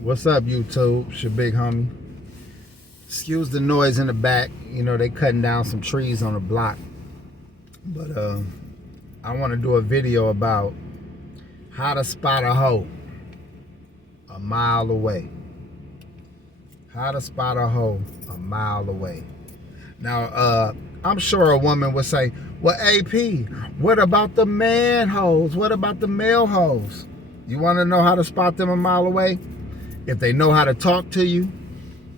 What's up, YouTube? It's your big homie. Excuse the noise in the back. You know, they cutting down some trees on the block. But I want to do a video about how to spot a hoe a mile away. How to spot a hoe a mile away. Now, I'm sure a woman would say, well, AP, what about the man hoes? What about the male hoes? You want to know how to spot them a mile away? If they know how to talk to you,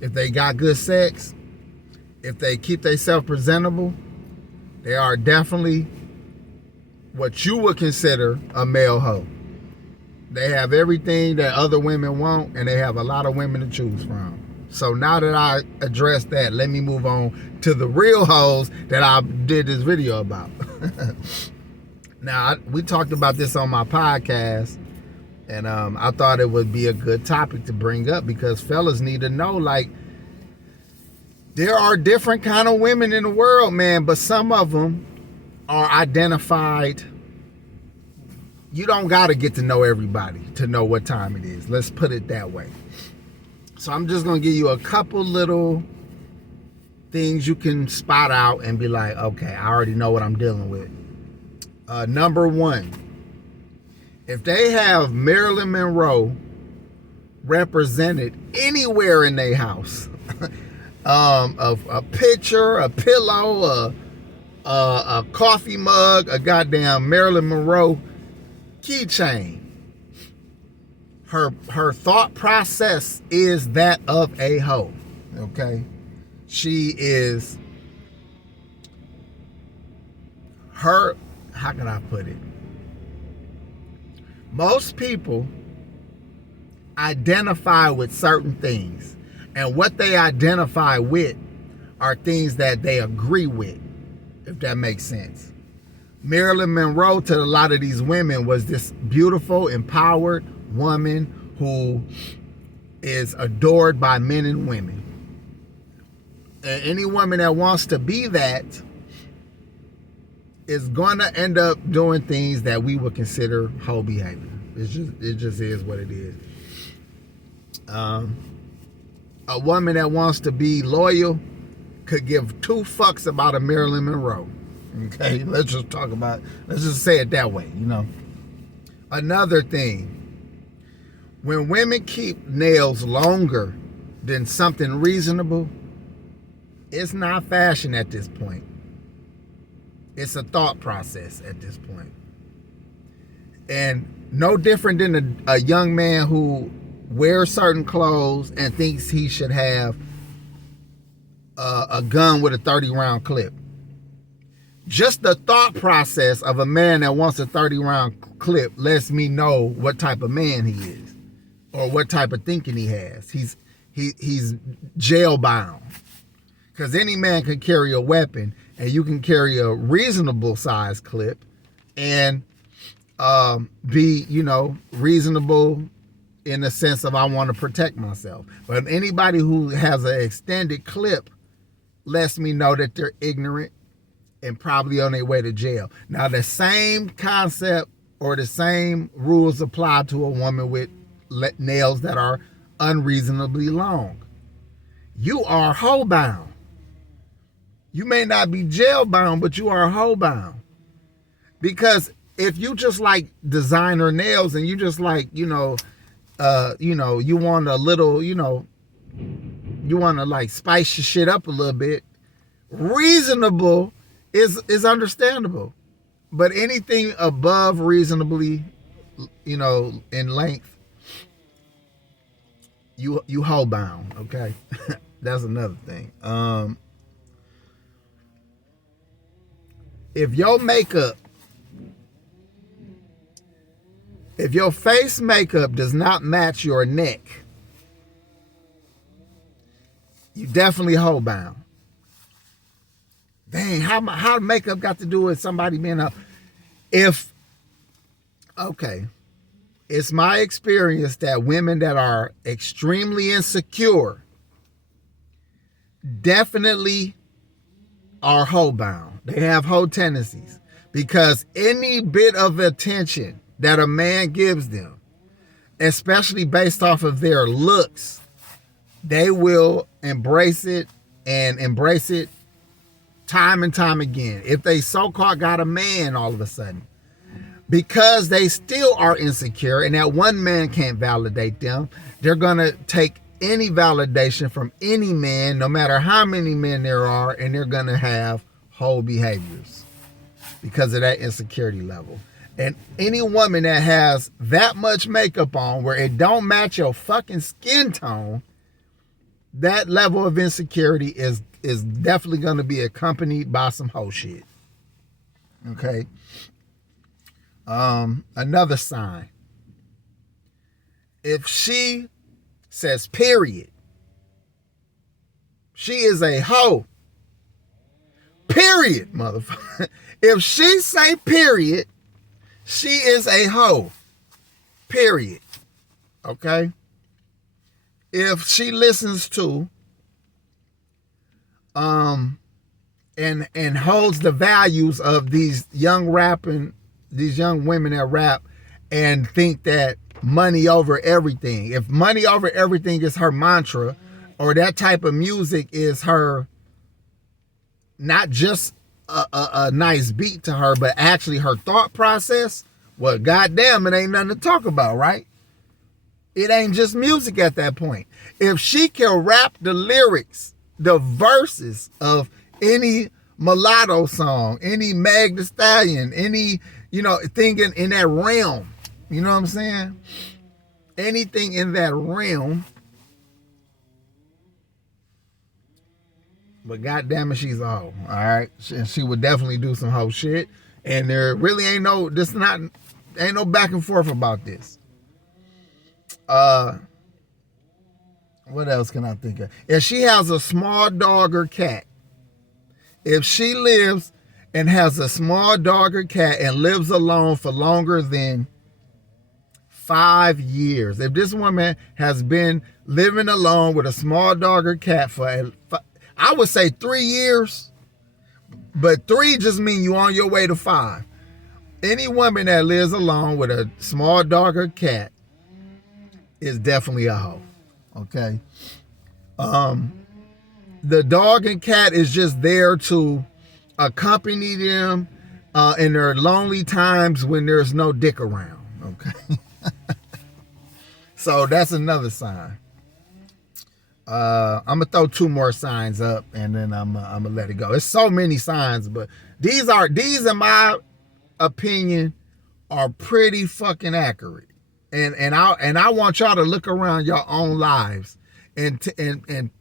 if they got good sex, if they keep themselves presentable, they are definitely what you would consider a male hoe. They have everything that other women want, and they have a lot of women to choose from. So now that I addressed that, let me move on to the real hoes that I did this video about. Now, we talked about this on my podcast, and I thought it would be a good topic to bring up because fellas need to know, like, there are different kind of women in the world, man, but some of them are identified. You don't got to get to know everybody to know what time it is. Let's put it that way. So I'm just going to give you a couple little things you can spot out and be like, okay, I already know what I'm dealing with. Number one, if they have Marilyn Monroe represented anywhere in their house, a picture, a pillow, a coffee mug, a goddamn Marilyn Monroe keychain, her thought process is that of a hoe. Okay, she is her. How can I put it? Most people identify with certain things, and what they identify with are things that they agree with, if that makes sense. Marilyn Monroe to a lot of these women was this beautiful, empowered woman who is adored by men and women. And any woman that wants to be that is going to end up doing things that we would consider hoe behavior. It just is what it is. A woman that wants to be loyal could give two fucks about a Marilyn Monroe. Okay, let's just say it that way, you know. Another thing, when women keep nails longer than something reasonable, it's not fashion at this point. It's a thought process at this point. And no different than a young man who wears certain clothes and thinks he should have a gun with a 30-round clip. Just the thought process of a man that wants a 30-round clip lets me know what type of man he is or what type of thinking he has. He's jail bound. Because any man can carry a weapon, and you can carry a reasonable size clip and be, reasonable in the sense of I want to protect myself. But anybody who has an extended clip lets me know that they're ignorant and probably on their way to jail. Now, the same concept or the same rules apply to a woman with nails that are unreasonably long. You are hoe bound. You may not be jail bound, but you are hoe bound. Because if you just like designer nails and you just like, you want a little, you want to like spice your shit up a little bit, reasonable is understandable. But anything above reasonably, in length, you hoe bound, okay? That's another thing. If your face makeup does not match your neck, you definitely hoe bound. Dang, how makeup got to do with somebody being up? It's my experience that women that are extremely insecure definitely are hoe bound. They have hoe tendencies because any bit of attention that a man gives them, especially based off of their looks, they will embrace it and embrace it time and time again. If they so-called got a man all of a sudden, because they still are insecure and that one man can't validate them, they're going to take any validation from any man, no matter how many men there are, and they're going to have whole behaviors because of that insecurity level. And any woman that has that much makeup on where it don't match your fucking skin tone, that level of insecurity is definitely going to be accompanied by some whole shit. Okay. Another sign. If she says period, she is a hoe. Period, motherfucker. If she say period, she is a hoe. Period. Okay? If she listens to and holds the values of these young women that rap and think that money over everything. If money over everything is her mantra, or that type of music is her, not just a nice beat to her, but actually her thought process, well, goddamn, it ain't nothing to talk about, right? It ain't just music at that point. If she can rap the lyrics, the verses of any mulatto song, any Meg Thee Stallion, any, thing in that realm, you know what I'm saying? Anything in that realm, but goddamn it, she's a hoe, all right? She would definitely do some hoe shit, and there really ain't no back and forth about this. What else can I think of? If she has a small dog or cat, if she lives and has a small dog or cat and lives alone for longer than 5 years, if this woman has been living alone with a small dog or cat for, I would say 3 years, but 3 just mean you on your way to 5. Any woman that lives alone with a small dog or cat is definitely a hoe. Okay. The dog and cat is just there to accompany them in their lonely times when there's no dick around. Okay. So that's another sign. I'm gonna throw 2 more signs up and then I'm gonna let it go. It's so many signs, but these in my opinion are pretty fucking accurate. And I want y'all to look around your own lives and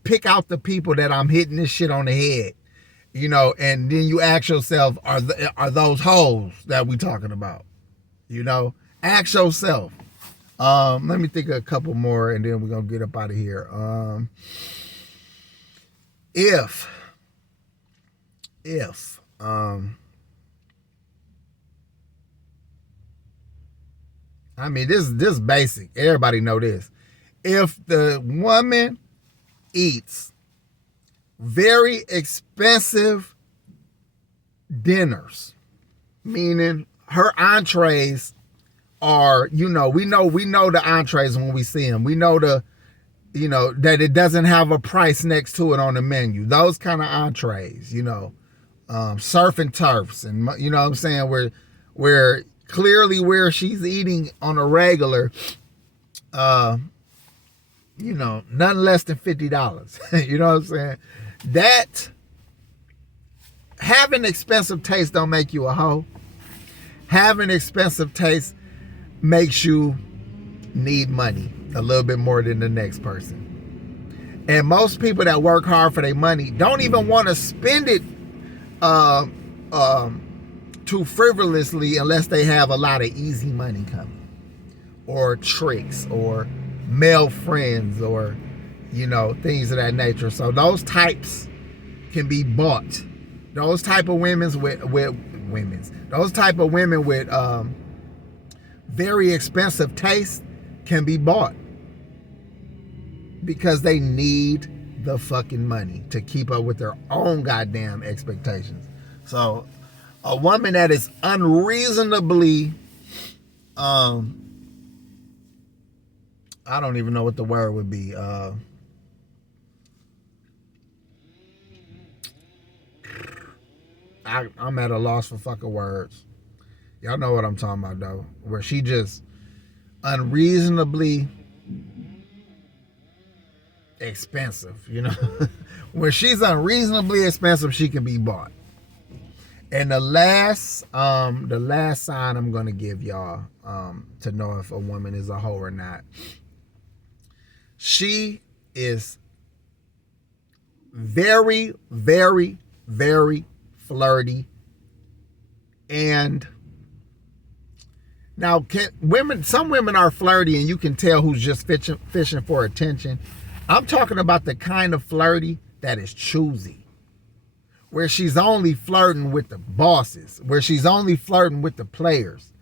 pick out the people that I'm hitting this shit on the head, and then you ask yourself, are those hoes that we talking about? Ask yourself. Let me think of a couple more and then we're gonna get up out of here. If I mean, this basic. Everybody know this. If the woman eats very expensive dinners, meaning her entrees are, we know the entrees when we see them. We know that it doesn't have a price next to it on the menu. Those kind of entrees, surf and turfs, and you know what I'm saying, where clearly where she's eating on a regular, nothing less than $50. You know what I'm saying? That having expensive taste don't make you a hoe. Having expensive taste makes you need money a little bit more than the next person. And most people that work hard for their money don't even want to spend it too frivolously unless they have a lot of easy money coming, or tricks, or male friends, or things of that nature. So those types can be bought. Those type of women with very expensive taste can be bought because they need the fucking money to keep up with their own goddamn expectations. So a woman that is unreasonably I don't even know what the word would be. I'm at a loss for fucking words. Y'all know what I'm talking about though. Where she just unreasonably expensive, you know. When she's unreasonably expensive, she can be bought. And the last sign I'm gonna give y'all to know if a woman is a hoe or not. She is very, very, very flirty. And now some women are flirty and you can tell who's just fishing for attention. I'm talking about the kind of flirty that is choosy, where she's only flirting with the bosses, where she's only flirting with the players,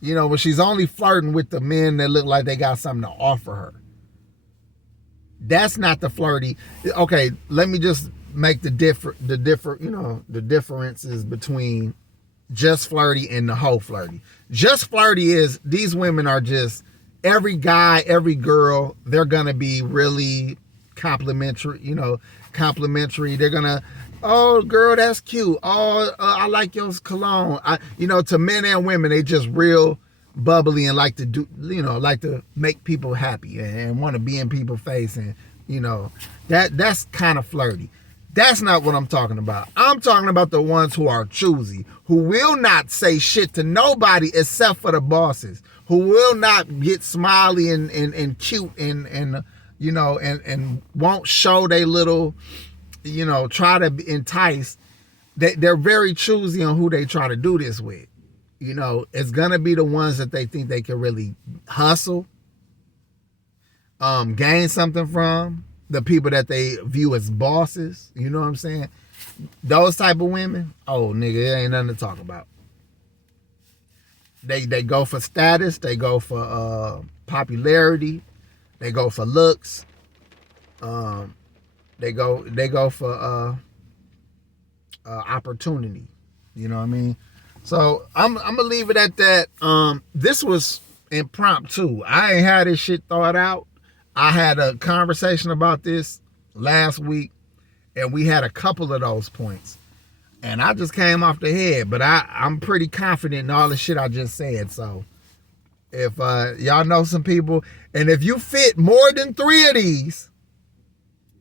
you know, where she's only flirting with the men that look like they got something to offer her. That's not the flirty. Okay, let me just make the differences between just flirty and the whole flirty. Just flirty is these women are just, every guy, every girl, they're gonna be really complimentary, They're gonna, oh girl, that's cute. Oh, I like your cologne. To men and women, they just real bubbly and like to do, like to make people happy and want to be in people's face, and that's kind of flirty. That's not what I'm talking about. I'm talking about the ones who are choosy, who will not say shit to nobody except for the bosses, who will not get smiley and cute and won't show they little, try to entice. They're very choosy on who they try to do this with. It's gonna be the ones that they think they can really hustle, gain something from, the people that they view as bosses. You know what I'm saying? Those type of women, oh nigga, it ain't nothing to talk about. They go for status, they go for popularity, they go for looks, they go for opportunity. You know what I mean? So I'm gonna leave it at that. This was impromptu. I ain't had this shit thought out. I had a conversation about this last week, and we had a couple of those points, and I just came off the head. But I'm pretty confident in all the shit I just said. So if y'all know some people, and if you fit more than 3 of these,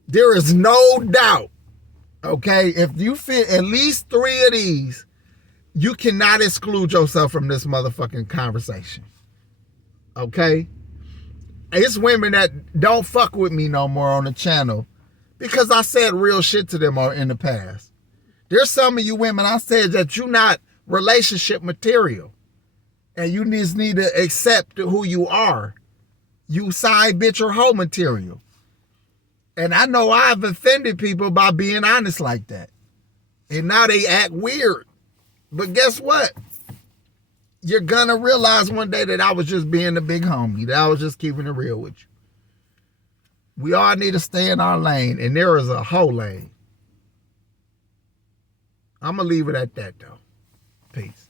there is no doubt. Okay, if you fit at least 3 of these, you cannot exclude yourself from this motherfucking conversation. Okay? It's women that don't fuck with me no more on the channel because I said real shit to them in the past. There's some of you women I said that you're not relationship material. And you just need to accept who you are. You side bitch or hoe material. And I know I've offended people by being honest like that. And now they act weird. But guess what? You're gonna realize one day that I was just being a big homie, that I was just keeping it real with you. We all need to stay in our lane, and there is a whole lane. I'm gonna leave it at that though. Peace.